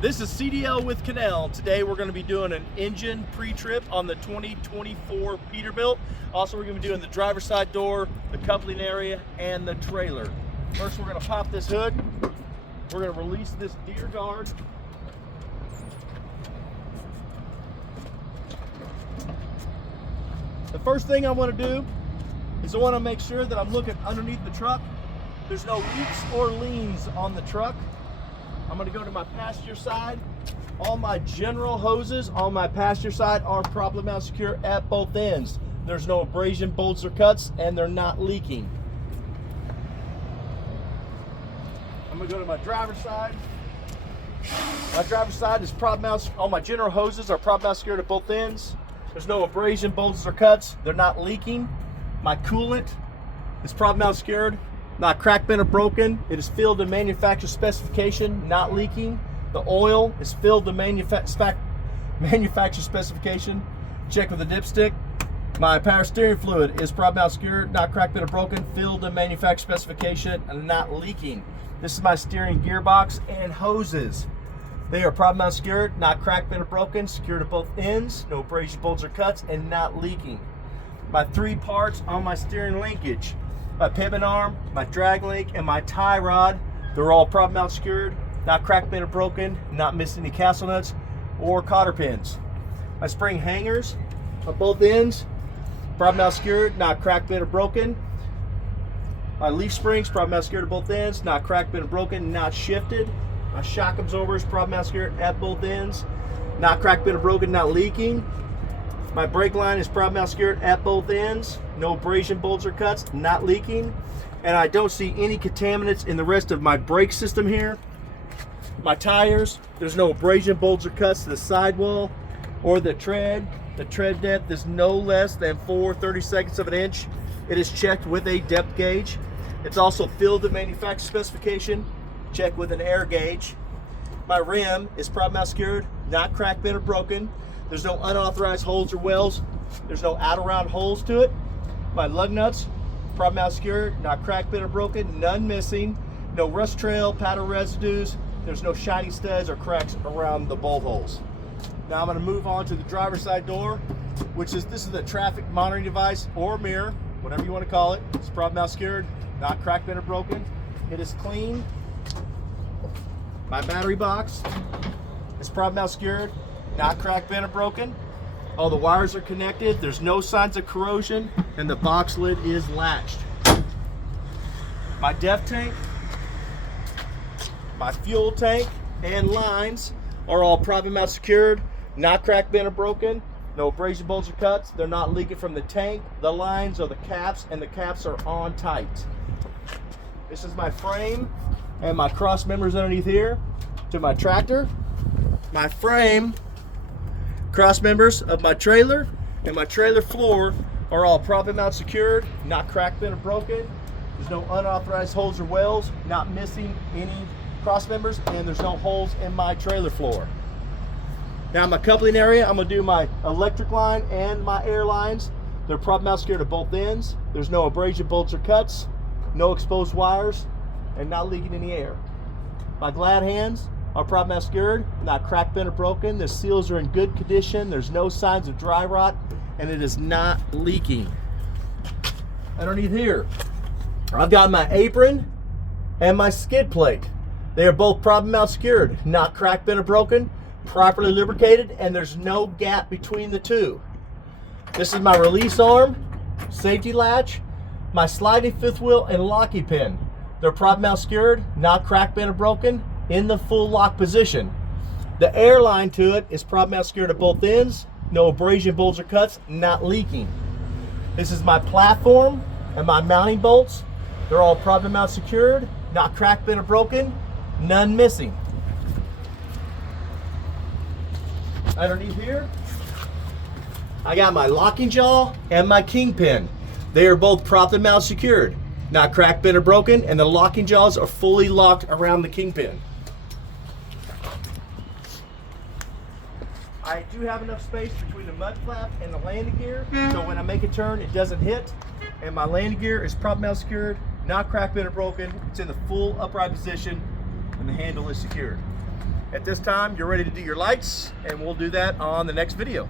This is CDL with Canal. Today we're going to be doing an engine pre-trip on the 2024 Peterbilt. Also, we're going to be doing the driver's side door, the coupling area, and the trailer. First, we're going to pop this hood. We're going to release this deer guard. The first thing I want to do is I want to make sure that I'm looking underneath the truck. There's no leaks or leans on the truck. I'm going to go to my passenger side. All my general hoses on my passenger side are properly mounted secure at both ends. There's no abrasion, bolts, or cuts, and they're not leaking. I'm going to go to my driver's side. My driver's side is properly mounted. All my general hoses are properly mounted secured at both ends. There's no abrasion, bolts, or cuts. They're not leaking. My coolant is properly mounted secured. Not cracked, bent, or broken. It is filled to manufacturer specification, not leaking. The oil is filled to manufacturer specification. Check with the dipstick. My power steering fluid is properly mounted secured, not cracked, bent, or broken. Filled to manufacturer specification and not leaking. This is my steering gearbox and hoses. They are properly mounted secured, not cracked, bent, or broken. Secured at both ends. No abrasion, bolts, or cuts, and not leaking. My 3 parts on my steering linkage. My pivot arm, my drag link, and my tie rod, they're all properly mounted secured, not cracked, bent, or broken, not missing any castle nuts or cotter pins. My spring hangers on both ends, properly mounted secured, not cracked, bent, or broken. My leaf springs, properly mounted secured at both ends, not cracked, bent, or broken, not shifted. My shock absorbers, properly mounted secured at both ends, not cracked, bent, or broken, not leaking. My brake line is properly mounted secured at both ends. No abrasion, bolts, or cuts, not leaking. And I don't see any contaminants in the rest of my brake system here. My tires, there's no abrasion, bolts, or cuts to the sidewall or the tread. The tread depth is no less than 4/32 of an inch. It is checked with a depth gauge. It's also filled to manufacturer specification. Check with an air gauge. My rim is properly mounted secured, not cracked, bent, or broken. There's no unauthorized holes or wells. There's no out around holes to it. My lug nuts, properly mounted secured, not cracked, bent, or broken, none missing. No rust trail, powder residues. There's no shiny studs or cracks around the bolt holes. Now I'm going to move on to the driver's side door, this is the traffic monitoring device or mirror, whatever you want to call it. It's properly mounted secured, not cracked, bent, or broken. It is clean. My battery box is properly mounted secured, not cracked, bent, or broken. All the wires are connected. There's no signs of corrosion, and the box lid is latched. My def tank, my fuel tank, and lines are all properly mounted secured, not cracked, bent, or broken. No abrasion, bolts, or cuts. They're not leaking from the tank, the lines, or the caps, and the caps are on tight. This is my frame and my cross members underneath here to my tractor. My frame, cross members of my trailer, and my trailer floor are all properly mounted secured, not cracked, bent, or broken. There's no unauthorized holes or wells, not missing any cross members, and there's no holes in my trailer floor. Now my coupling area, I'm going to do my electric line and my air lines. They're properly mounted secured at both ends. There's no abrasion, bolts, or cuts, no exposed wires, and not leaking any air. My glad hands are properly mounted secured, not cracked, bent, or broken. The seals are in good condition. There's no signs of dry rot, and it is not leaking. Underneath here, I've got my apron and my skid plate. They are both properly mounted secured, not cracked, bent, or broken, properly lubricated, and there's no gap between the two. This is my release arm, safety latch, my sliding fifth wheel, and locking pin. They're properly mounted secured, not cracked, bent, or broken, in the full lock position. The air line to it is properly mounted secured at both ends. No abrasion, bolts, or cuts, not leaking. This is my platform and my mounting bolts. They're all properly mounted secured, not cracked, bent, or broken, none missing. Underneath here, I got my locking jaw and my kingpin. They are both properly mounted secured, not cracked, bent, or broken, and the locking jaws are fully locked around the kingpin. I do have enough space between the mud flap and the landing gear, so when I make a turn, it doesn't hit. And my landing gear is properly mounted secured, not cracked, bent, or broken. It's in the full upright position, and the handle is secured. At this time, you're ready to do your lights, and we'll do that on the next video.